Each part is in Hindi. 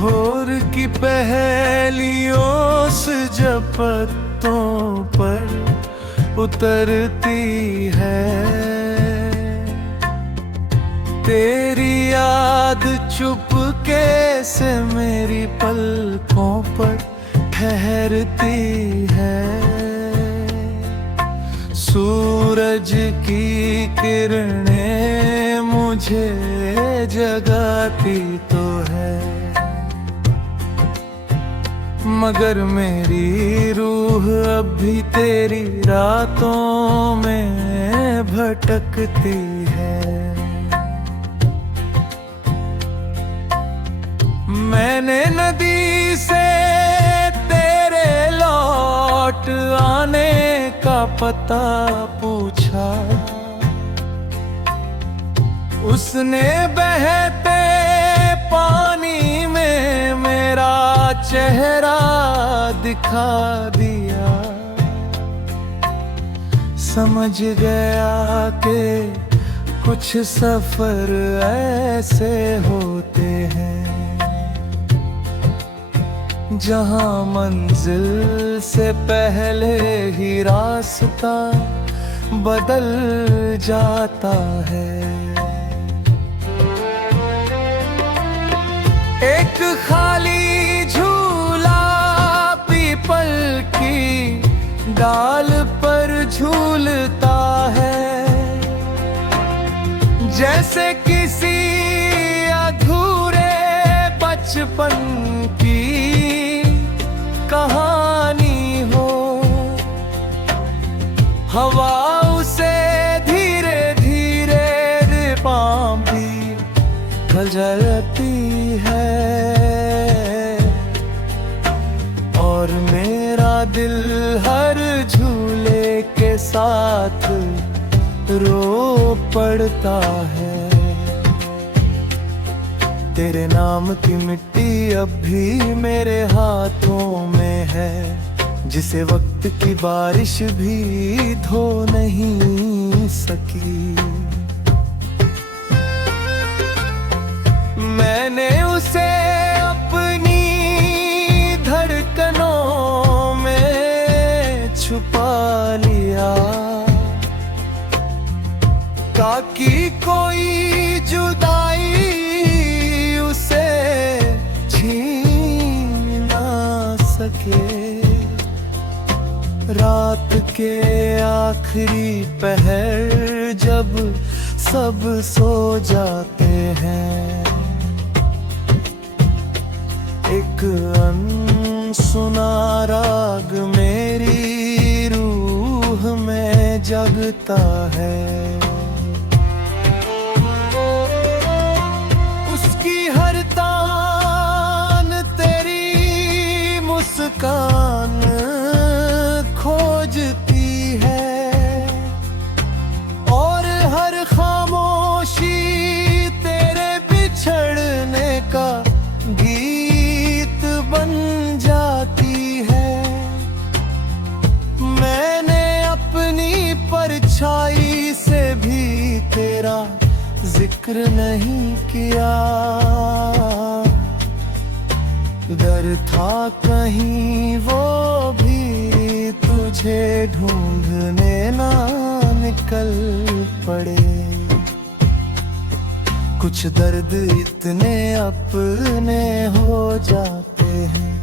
भोर की पहेलियों से जब पत्तों पर उतरती है, तेरी याद चुपके से मेरी पलकों पर ठहरती है। सूरज की किरणें मुझे जगाती तो है, मगर मेरी रूह अब भी तेरी रातों में भटकती है। मैंने नदी से तेरे लौट आने का पता पूछा, उसने बहते पानी में मेरा चेहरा दिखा दिया। समझ गया कि कुछ सफर ऐसे होते हैं जहां मंजिल से पहले ही रास्ता बदल जाता है। एक खाली झूला पीपल की डाल पर झूलता है, जैसे किसी अधूरे बचपन की कहानी हो। हवा उसे धीरे धीरे पाम भी खजलती है, और मेरा दिल हर झूले के साथ रो पड़ता है। तेरे नाम की मिट्टी अब भी मेरे हाथों में है, जिसे वक्त की बारिश भी धो नहीं सकी। मैंने उसे अपनी धड़कनों में छुपा लिया, ताकि कोई जुदाई उसे छीन ना सके। रात के आखिरी पहर जब सब सो जाते हैं, एक अनसुना राग मेरी रूह में जगता है। उसकी हर तान तेरी मुस्कान खोजती है, और हर खामोशी तेरे बिछड़ने का गीत बन जाती है। मैंने अपनी परछाई से भी तेरा जिक्र नहीं किया, डर था कहीं वो भी तुझे ढूंढने ना निकल पड़े। कुछ दर्द इतने अपने हो जाते हैं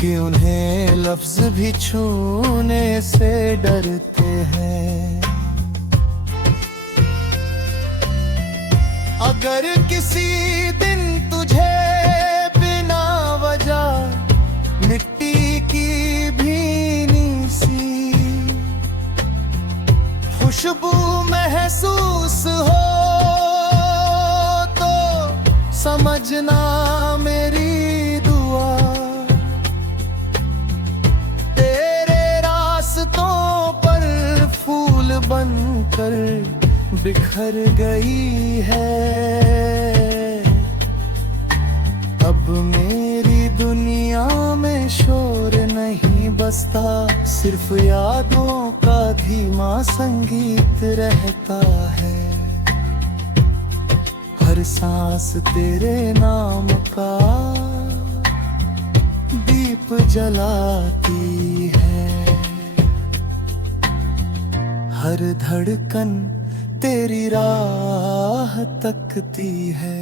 कि उन्हें लफ्ज भी छूने से डरते हैं। अगर किसी दिन तुझे बिना वजह मिट्टी की भीनी सी खुशबू महसूस हो, तो समझना मेरी दुआ तेरे रास्तों पर फूल बनकर बिखर गई है। अब मेरी दुनिया में शोर नहीं बसता, सिर्फ यादों का धीमा संगीत रहता है। हर सांस तेरे नाम का जलाती है। हर धड़कन तेरी राह तकती है।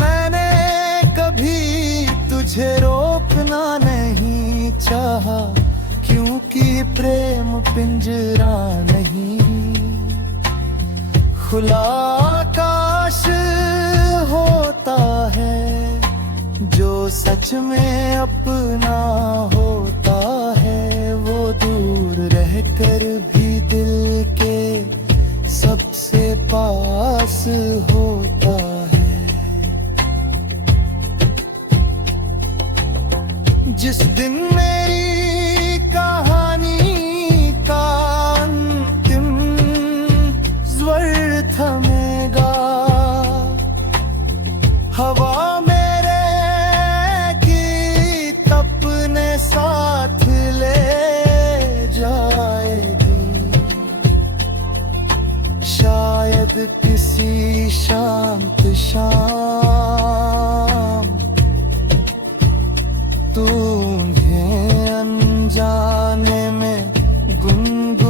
मैंने कभी तुझे रोकना नहीं चाहा, क्योंकि प्रेम पिंजरा नहीं। खुला आकाश होता है जो सच में अपना होता है। वो दूर रहकर भी दिल के सबसे पास होता है। जिस दिन मेरी कहानी का अंतिम स्वर थमेगा, हवा मेरे गीत अपने साथ ले जाएगी। शायद किसी शांत शाम तू उन्हें अनजाने में गुनगुनाएगी,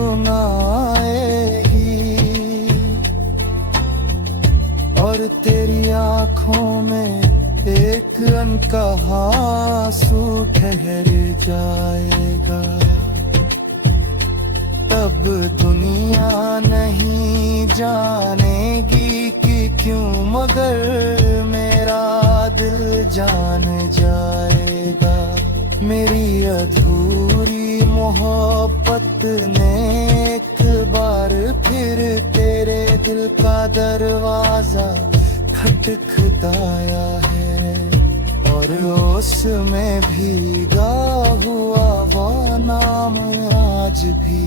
और तेरी आँखों में एक अनकहा आंसू ठहर जाएगा। तब दुनिया नहीं जानेगी कि क्यों, मगर मेरा दिल जान जाएगा। मेरी अधूरी मोहब्बत ने एक बार फिर तेरे दिल का दरवाजा खटखटाया है, और उसमें भीगा हुआ वो नाम आज भी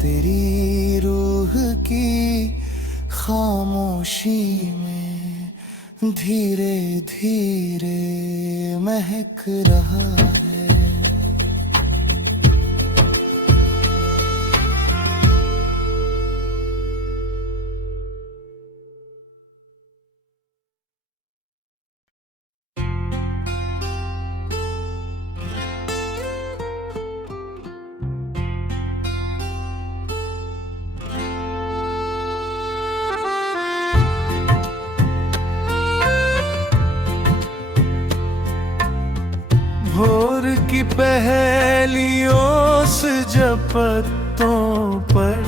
तेरी रूह की खामोशी में धीरे धीरे महक रहा है। भोर की पहली ओस जब पत्तों पर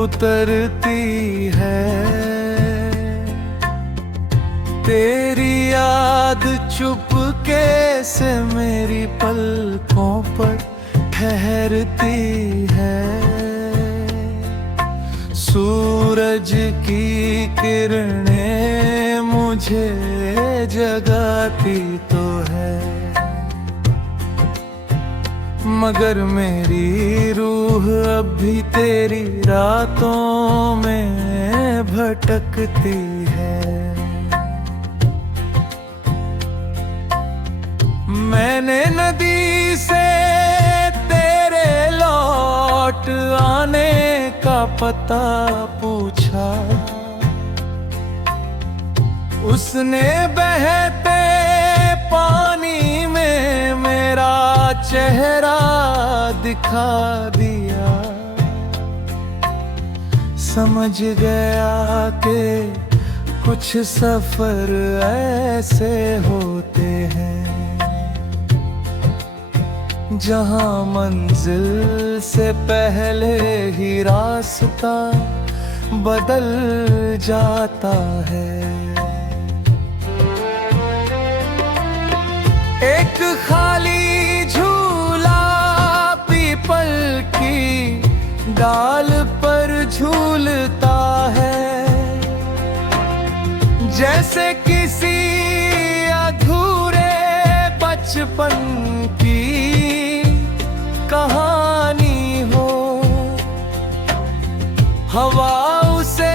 उतरती है, तेरी याद चुपके से मेरी पलकों पर ठहरती है। सूरज की किरणें मुझे जगाती तो है, मगर मेरी रूह अब भी तेरी रातों में भटकती है। मैंने नदी से तेरे लौट आने का पता पूछा, उसने बहते पानी में मेरा चेहरा दिखा दिया। समझ गया कि कुछ सफर ऐसे होते हैं जहां मंजिल से पहले ही रास्ता बदल जाता है। एक खाली झूला पीपल की डाल पर झूलता है, जैसे किसी अधूरे बचपन की कहानी हो। हवा उसे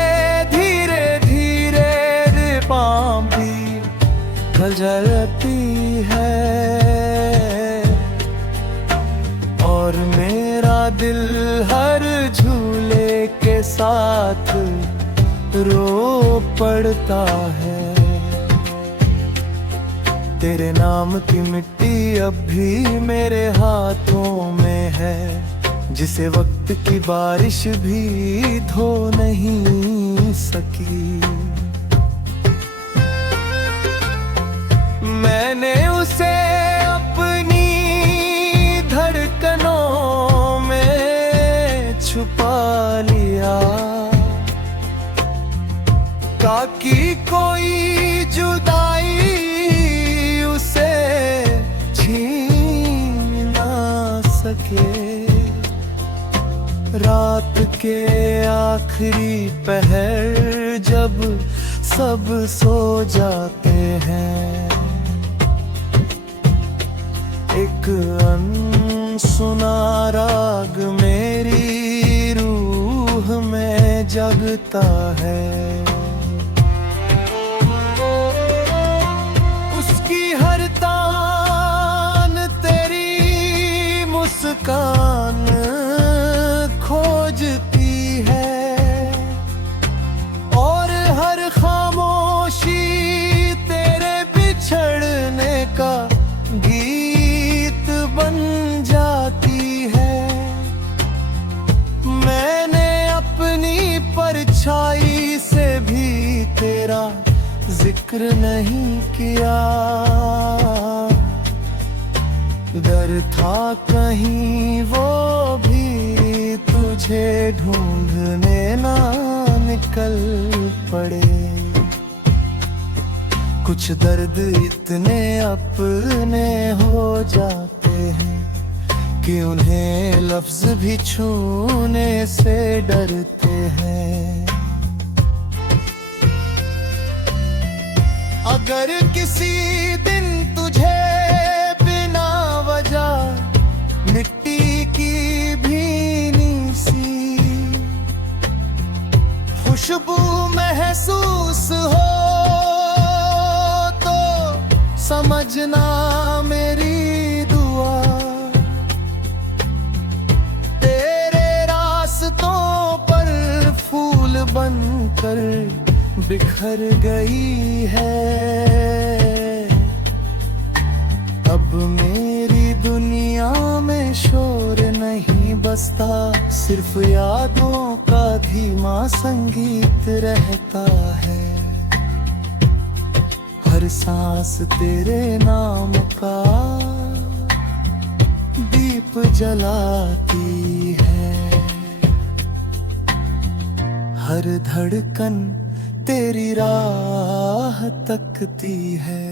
धीरे धीरे पाम भी खजलती है, और मेरा दिल हर झूले के साथ रो पड़ता है। तेरे नाम की मिट्टी अब भी मेरे हाथों में है, जिसे वक्त की बारिश भी धो नहीं सकी। मैंने उसे अपनी धड़कनों में छुपा लिया, ताकि कोई जुदाई उसे छीन ना सके। रात के आखिरी पहर जब सब सो जाते हैं, एक अनसुना राग मेरी रूह में जगता है। उसकी हर तान तेरी मुस्कान खोजती है, और हर खामोशी तेरे बिछड़ने का गीत बन जाती है। मैंने अपनी परछाई से भी तेरा जिक्र नहीं किया, डर था कहीं वो भी तुझे ढूंढने ना निकल पड़े। कुछ दर्द इतने अपने हो जाते हैं कि उन्हें लफ्ज भी छूने से डरते हैं। अगर किसी दिन तुझे बिना वजह मिट्टी की भीनी सी खुशबू महसूस हो, तो समझना मेरी दुआ तेरे रास्तों पर फूल बनकर बिखर गई है। अब मेरी दुनिया में शोर नहीं बसता, सिर्फ यादों का धीमा संगीत रहता है। हर सांस तेरे नाम का दीप जलाती है, हर धड़कन तेरी राह तकती है।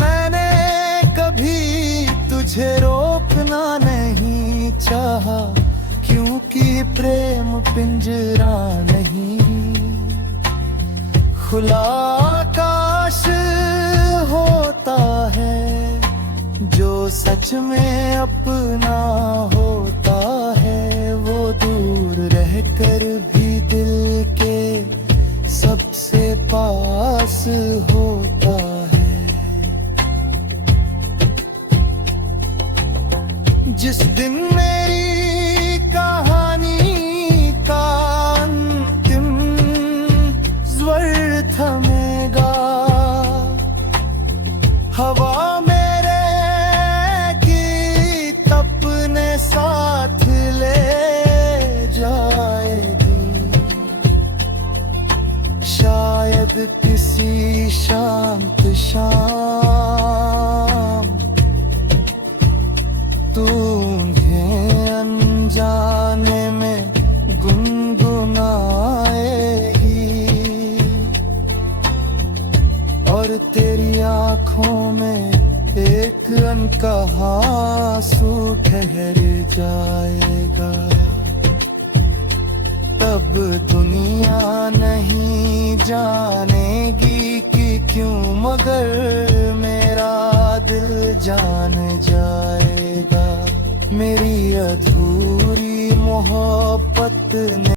मैंने कभी तुझे रोकना नहीं चाहा, क्योंकि प्रेम पिंजरा नहीं, खुला आकाश होता है। जो सच में अपना होता है, वो दूर रहकर भी दिल के सबसे पास होता है। जिस दिन मेरी कहानी का अंतिम स्वर थमेगा, हवा मेरे गीत अपने साथ ले जाएगी। शायद किसी शांत शाम तू उन्हें अनजाने में गुनगुनाएगी, और तेरी आँखों में एक अनकहा आंसू ठहर जाएगा। तब दुनिया नहीं जानेगी कि क्यों, मगर मेरा दिल जान जाएगा। मेरी अधूरी मोहब्बत ने